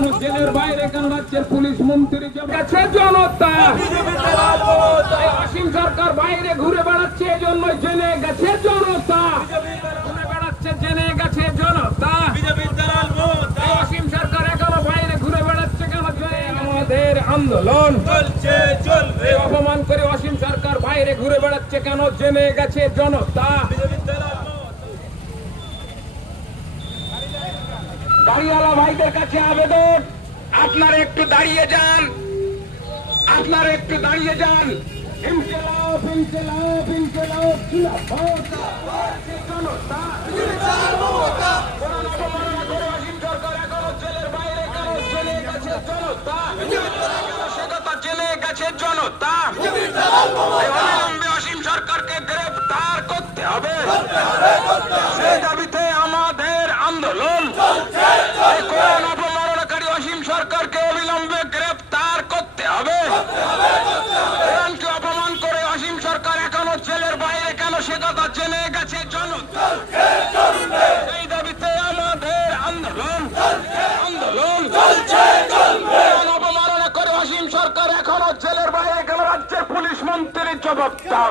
কেন জেলের বাইরে কেন রাজ্যের পুলিশ মন্ত্রী গেছে জনতা অসীম সরকার বাইরে ঘুরে বেড়াচ্ছে এজন্য জেলে গেছে জনতা ঘুরে বেড়াচ্ছে জেলে গেছে জনতা অসীম সরকার এখনো বাইরে ঘুরে বেড়াচ্ছে কেন আমাদের আন্দোলন চলছে চলবে অপমান করে অসীম সরকার বাইরে ঘুরে বেড়াচ্ছে কেন জেনে গেছে জনতা দাঁড়িয়ালা ভাইদের কাছে আবেদন আপনারা একটু দাঁড়িয়ে যান আপনারা একটু দাঁড়িয়ে যান জনতা অসীম সরকারকে গ্রেফতার করতে হবে সেই দাবি আন্দোলন অপহরণকারী অসীম সরকারকে অবিলম্বে গ্রেপ্তার করতে হবে কোরআনকে অপমান করে অসীম সরকার এখনো জেলের বাইরে কেন সে কথা জেনে গেছে জনতা এই দাবিতে আমাদের আন্দোলন আন্দোলন অপমাননা করে অসীম সরকার এখনো জেলের বাইরে কেন রাজ্যের পুলিশ মন্ত্রীর জবাব দাও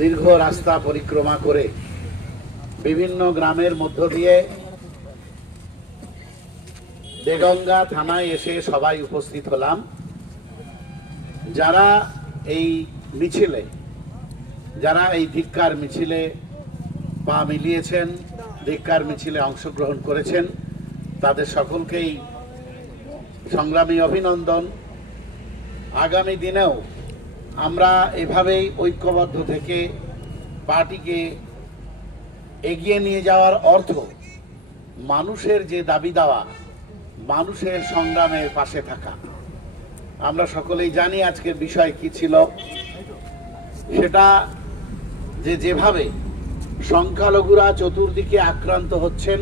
দীর্ঘ রাস্তা পরিক্রমা করে বিভিন্ন গ্রামের মধ্য দিয়ে দেগঙ্গা থানায় এসে সবাই উপস্থিত হলাম যারা এই মিছিলে যারা এই ধিক্কার মিছিলে পা মিলিয়েছেন ধিক্কার মিছিলে অংশগ্রহণ করেছেন তাদের সকলকেই সংগ্রামী অভিনন্দন আগামী দিনেও আমরা এভাবেই ঐক্যবদ্ধ থেকে পার্টিকে এগিয়ে নিয়ে যাওয়ার অর্থ মানুষের যে দাবি দাওয়া মানুষের সংগ্রামের পাশে থাকা আমরা সকলেই জানি আজকের বিষয় কি ছিল সেটা যে যেভাবে সংখ্যালঘুরা চতুর্দিকে আক্রান্ত হচ্ছেন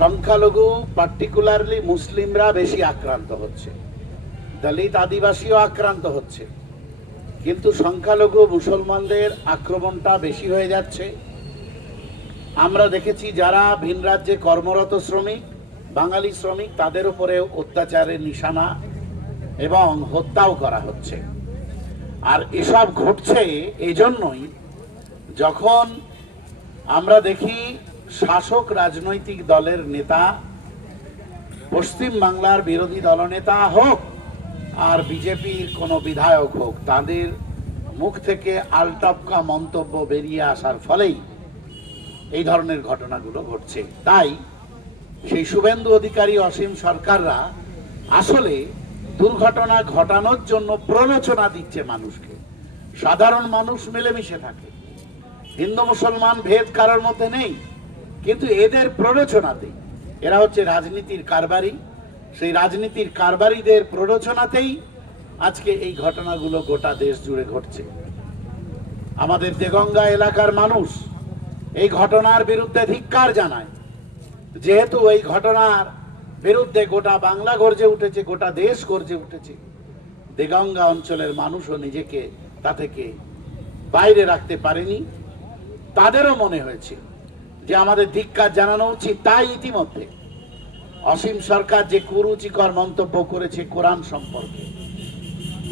সংখ্যালঘু পার্টিকুলারলি মুসলিমরা বেশি আক্রান্ত হচ্ছে দলিত আদিবাসীও আক্রান্ত হচ্ছে কিন্তু সংখ্যালঘু মুসলমানদের আক্রমণটা বেশি হয়ে যাচ্ছে আমরা দেখেছি যারা ভিন রাজ্যে কর্মরত শ্রমিক বাঙালি শ্রমিক তাদের উপরে অত্যাচারের নিশানা এবং হত্যাও করা হচ্ছে আর এসব ঘটছে এজন্যই যখন আমরা দেখি শাসক রাজনৈতিক দলের নেতা পশ্চিম বাংলার বিরোধী দলনেতা হোক আর বিজেপির কোনো বিধায়ক হোক তাদের মুখ থেকে আলটাপকা মন্তব্য বেরিয়ে আসার ফলেই এই ধরনের ঘটনাগুলো ঘটছে তাই সেই শুভেন্দু অধিকারী অসীম সরকাররা আসলে দুর্ঘটনা ঘটানোর জন্য প্ররোচনা দিচ্ছে মানুষকে সাধারণ মানুষ মিলেমিশে থাকে হিন্দু মুসলমান ভেদ কারোর মধ্যে নেই কিন্তু এদের প্ররোচনাতে এরা হচ্ছে রাজনীতির কারবারি সেই রাজনীতির কারবারিদের প্ররোচনাতেই আজকে এই ঘটনাগুলো গোটা দেশ জুড়ে ঘটছে আমাদের দেগঙ্গা এলাকার মানুষ এই ঘটনার বিরুদ্ধে ধিক্কার জানায় যেহেতু এই ঘটনার বিরুদ্ধে গোটা বাংলা গর্জে উঠেছে গোটা দেশ গর্জে উঠেছে দেগঙ্গা অঞ্চলের মানুষও নিজেকে তা থেকে বাইরে রাখতে পারেনি তাদেরও মনে হয়েছে যে আমাদের ধিক্কার জানানো উচিত তাই ইতিমধ্যে অসীম সরকার যে কুরুচিকর মন্তব্য করেছে কোরআন সম্পর্কে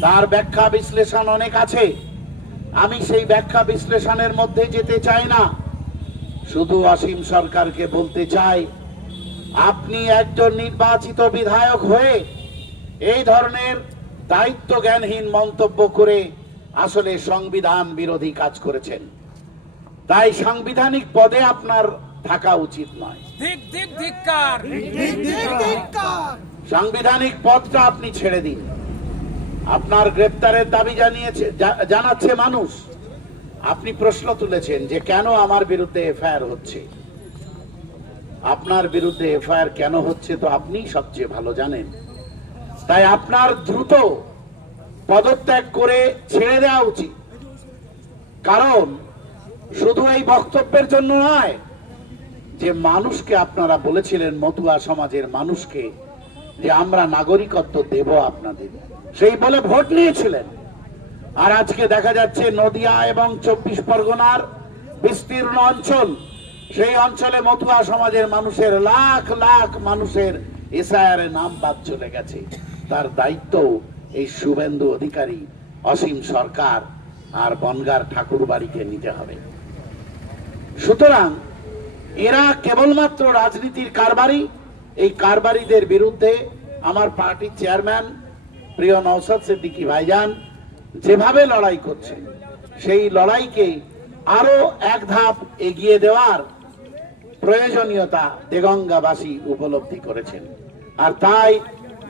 তার ব্যাখ্যা বিশ্লেষণ অনেক আছে আমি সেই ব্যাখ্যা বিশ্লেষণের মধ্যে যেতে চাই না শুধু অসীম সরকারকে বলতে চাই আপনি একজন নির্বাচিত বিধায়ক হয়ে এই ধরনের দায়িত্ব জ্ঞানহীন মন্তব্য করে আসলে সংবিধান বিরোধী কাজ করেছেন তাই সাংবিধানিক পদে আপনার থাকা উচিত নয় সাংবিধানিক পথটা আপনি ছেড়ে দিন আপনার গ্রেপ্তারের দাবি জানিয়েছে জানাচ্ছে মানুষ আপনি প্রশ্ন তুলেছেন যে কেন আমার বিরুদ্ধে এফআইআর হচ্ছে আপনার বিরুদ্ধে এফআইআর কেন হচ্ছে তো আপনি সবচেয়ে ভালো জানেন তাই আপনার দ্রুত পদত্যাগ করে ছেড়ে দেওয়া উচিত কারণ শুধু এই বক্তব্যের জন্য নয় যে মানুষকে আপনারা বলেছিলেন মতুয়া সমাজের মানুষকে যে আমরা নাগরিকত্ব দেব আপনাদের সেই বলে ভোট নিয়েছিলেন আর আজকে দেখা যাচ্ছে নদিয়া এবং চব্বিশ পরগনার বিস্তীর্ণ অঞ্চল সেই অঞ্চলে মতুয়া সমাজের মানুষের লাখ লাখ মানুষের এসআর নাম বাদ চলে গেছে তার দায়িত্ব এই শুভেন্দু অধিকারী অসীম সরকার আর বনগার ঠাকুর বাড়িকে নিতে হবে সুতরাং এরা কেবলমাত্র রাজনীতির কারবারি এই কারবারিদের বিরুদ্ধে আমার পার্টির চেয়ারম্যান প্রিয় নৌসাদ সিদ্দিকি ভাইজান যেভাবে লড়াই করছে সেই লড়াইকে আরো এক ধাপ এগিয়ে দেওয়ার প্রয়োজনীয়তা দেগঙ্গাবাসী উপলব্ধি করেছেন আর তাই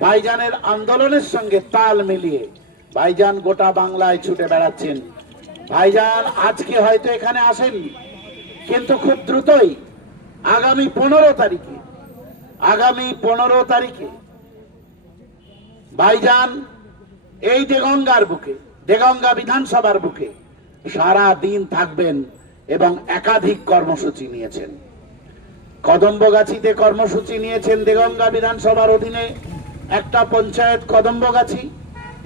ভাইজানের আন্দোলনের সঙ্গে তাল মিলিয়ে ভাইজান গোটা বাংলায় ছুটে বেড়াচ্ছেন ভাইজান আজকে হয়তো এখানে আসেন কিন্তু খুব দ্রুতই আগামী পনেরো তারিখে আগামী পনেরো তারিখে ভাইজান এই দেগঙ্গার বুকে দেগঙ্গা বিধানসভার বুকে সারা দিন থাকবেন এবং একাধিক কর্মসূচি নিয়েছেন কদম্বগাছিতে কর্মসূচি নিয়েছেন দেগঙ্গা বিধানসভার অধীনে একটা পঞ্চায়েত কদম্বগাছি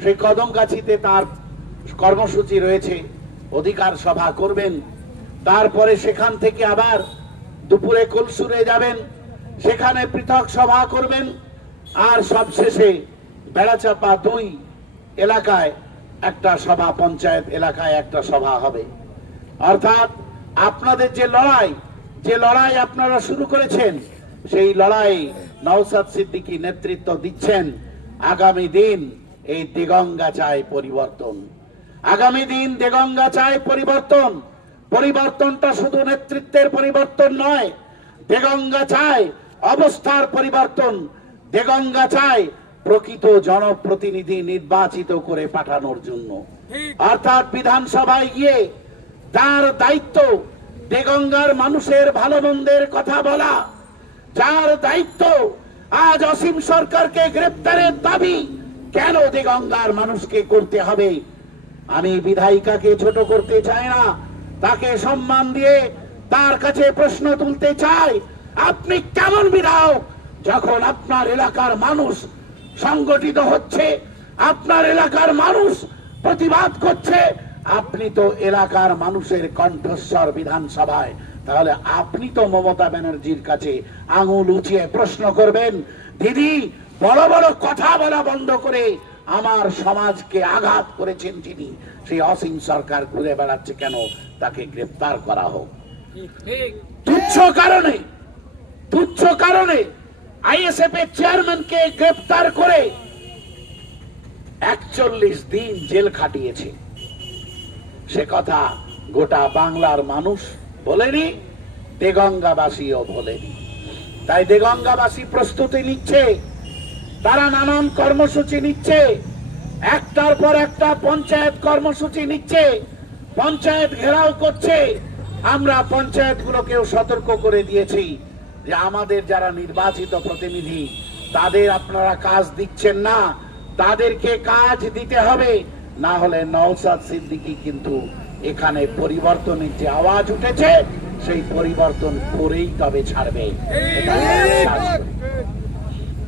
সেই কদমগাছিতে তার কর্মসূচি রয়েছে অধিকার সভা করবেন তারপরে সেখান থেকে আবার দুপুরে কলসুরে যাবেন সেখানে পৃথক সভা করবেন আর সবশেষে বেড়াচাপা দুই এলাকায় একটা সভা পঞ্চায়েত এলাকায় একটা সভা হবে অর্থাৎ আপনাদের যে লড়াই যে লড়াই আপনারা শুরু করেছেন সেই লড়াই নওসাদ সিদ্দিকী নেতৃত্ব দিচ্ছেন আগামী দিন এই দিগঙ্গা চায় পরিবর্তন আগামী দিন দিগঙ্গা চায় পরিবর্তন পরিবর্তনটা শুধু নেতৃত্বের পরিবর্তন নয় দেগঙ্গা চায় অবস্থার পরিবর্তন দেগঙ্গা চায় প্রকৃত জনপ্রতিনিধি নির্বাচিত করে পাঠানোর জন্য অর্থাৎ বিধানসভায় গিয়ে তার দায়িত্ব দেগঙ্গার মানুষের ভালো মন্দের কথা বলা যার দায়িত্ব আজ অসীম সরকারকে গ্রেপ্তারের দাবি কেন দেগঙ্গার মানুষকে করতে হবে আমি বিধায়িকাকে ছোট করতে চাই না তাকে সম্মান দিয়ে তার কাছে প্রশ্ন তুলতে চাই আপনি কেমন বিধায়ক যখন আপনার এলাকার মানুষ সংগঠিত হচ্ছে আপনার এলাকার মানুষ প্রতিবাদ করছে আপনি তো এলাকার মানুষের কণ্ঠস্বর বিধানসভায় তাহলে আপনি তো মমতা ব্যানার্জির কাছে আঙুল উঁচিয়ে প্রশ্ন করবেন দিদি বড় বড় কথা বলা বন্ধ করে আমার সমাজকে আঘাত করেছেন তিনি সেই অসীম সরকার ঘুরে বেড়াচ্ছে কেন তাকে গ্রেফতার করা হোক তুচ্ছ কারণে তুচ্ছ কারণে আইএসএফ এর চেয়ারম্যানকে গ্রেফতার করে একচল্লিশ দিন জেল খাটিয়েছে সে কথা গোটা বাংলার মানুষ বলেনি দেগঙ্গাবাসীও বলেনি তাই দেগঙ্গাবাসী প্রস্তুতি নিচ্ছে তারা নানান কর্মসূচি নিচ্ছে একটার পর একটা পঞ্চায়েত কর্মসূচি নিচ্ছে পঞ্চায়েত ঘেরাও করছে আমরা পঞ্চায়েতগুলোকেও সতর্ক করে দিয়েছি যে আমাদের যারা নির্বাচিত প্রতিনিধি তাদের আপনারা কাজ দিচ্ছেন না তাদেরকে কাজ দিতে হবে না হলে নওসাদ সিদ্দিকি কিন্তু এখানে পরিবর্তনের যে আওয়াজ উঠেছে সেই পরিবর্তন করেই তবে ছাড়বে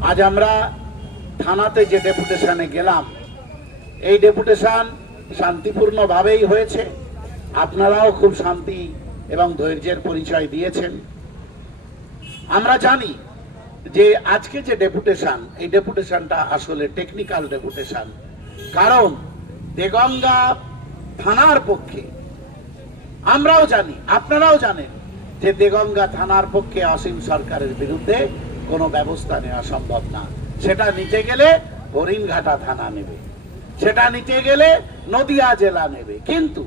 আজ আমরা থানাতে যে ডেপুটেশানে গেলাম এই ডেপুটেশন শান্তিপূর্ণভাবেই হয়েছে আপনারাও খুব শান্তি এবং ধৈর্যের পরিচয় দিয়েছেন আমরা জানি যে আজকে যে ডেপুটেশন এই ডেপুটেশনটা আসলে টেকনিক্যাল ডেপুটেশান কারণ দেগঙ্গা থানার পক্ষে আমরাও জানি আপনারাও জানেন যে দেগঙ্গা থানার পক্ষে অসীম সরকারের বিরুদ্ধে কোনো ব্যবস্থা নেওয়া সম্ভব না সেটা নিতে গেলে হরিণঘাটা থানা নেবে সেটা নিতে গেলে নদিয়া জেলা নেবে কিন্তু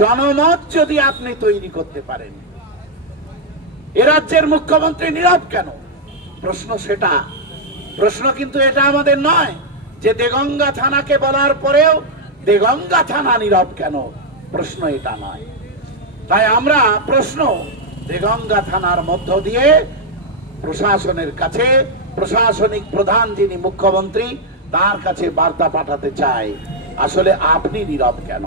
জনমত যদি আপনি তৈরি করতে পারেন এ রাজ্যের মুখ্যমন্ত্রী নীরব কেন প্রশ্ন সেটা প্রশ্ন কিন্তু এটা আমাদের নয় যে দেগঙ্গা থানাকে বলার পরেও দেগঙ্গা থানা নীরব কেন প্রশ্ন এটা নয় তাই আমরা প্রশ্ন দেগঙ্গা থানার মধ্য দিয়ে প্রশাসনের কাছে প্রশাসনিক প্রধান যিনি মুখ্যমন্ত্রী তার কাছে বার্তা পাঠাতে চায় আসলে আপনি নীরব কেন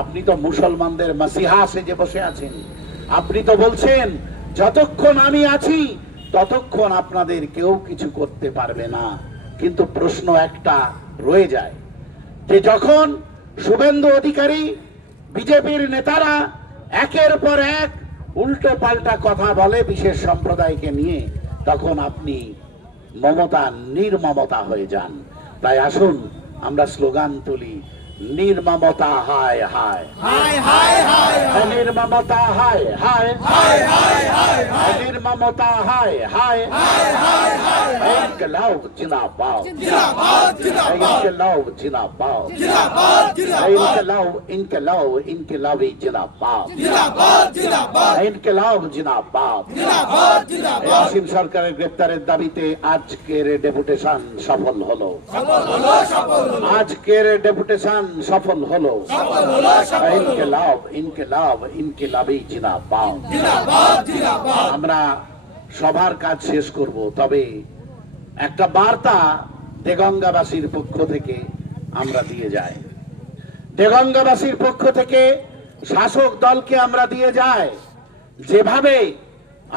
আপনি তো মুসলমানদের মাসিহা যে বসে আছেন আপনি তো বলছেন যতক্ষণ আমি আছি ততক্ষণ আপনাদের কেউ কিছু করতে পারবে না কিন্তু প্রশ্ন একটা রয়ে যায় যে যখন শুভেন্দু অধিকারী বিজেপির নেতারা একের পর এক উল্টো পাল্টা কথা বলে বিশেষ সম্প্রদায়কে নিয়ে তখন আপনি মমতা নির্মমতা হয়ে যান তাই আসুন আমরা স্লোগান তুলি নির্মমতা হায় হায় নির্মমতা হায় হায় নির্মমতা হায় হায় এক লাউ জিনা পাও এক লাউ জিনা পাও এক লাউ ইনকে লাউ ইনকে লাউই জিনা পাও ইনকে লাউ জিনা পাও অসীম সরকারের গ্রেপ্তারের দাবিতে আজকের ডেপুটেশন সফল হলো আজকের ডেপুটেশন সফল হলো আমরা সভার কাজ শেষ করব তবে একটা বার্তা দেগঙ্গাবাসীর পক্ষ থেকে আমরা দিয়ে যাই দেগঙ্গাবাসীর পক্ষ থেকে শাসক দলকে আমরা দিয়ে যাই যেভাবে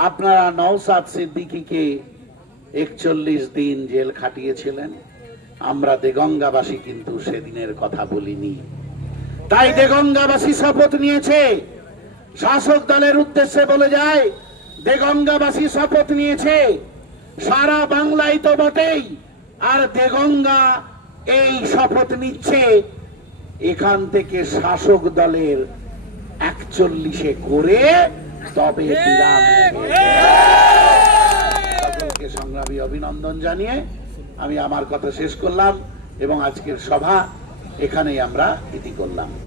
আপনারা নওসাদ সিদ্দিকিকে একচল্লিশ দিন জেল খাটিয়েছিলেন আমরা দেগঙ্গাবাসী কিন্তু সেদিনের কথা বলিনি তাই দেগঙ্গাবাসী শপথ নিয়েছে শাসক দলের উদ্দেশ্যে বলে যায় দেগঙ্গাবাসী শপথ নিয়েছে সারা বাংলায় তো বটেই আর দেগঙ্গা এই শপথ নিচ্ছে এখান থেকে শাসক দলের একচল্লিশে করে তবে হ্যাঁ! সংগ্রামী অভিনন্দন জানিয়ে আমি আমার কথা শেষ করলাম এবং আজকের সভা এখানেই আমরা ইতি করলাম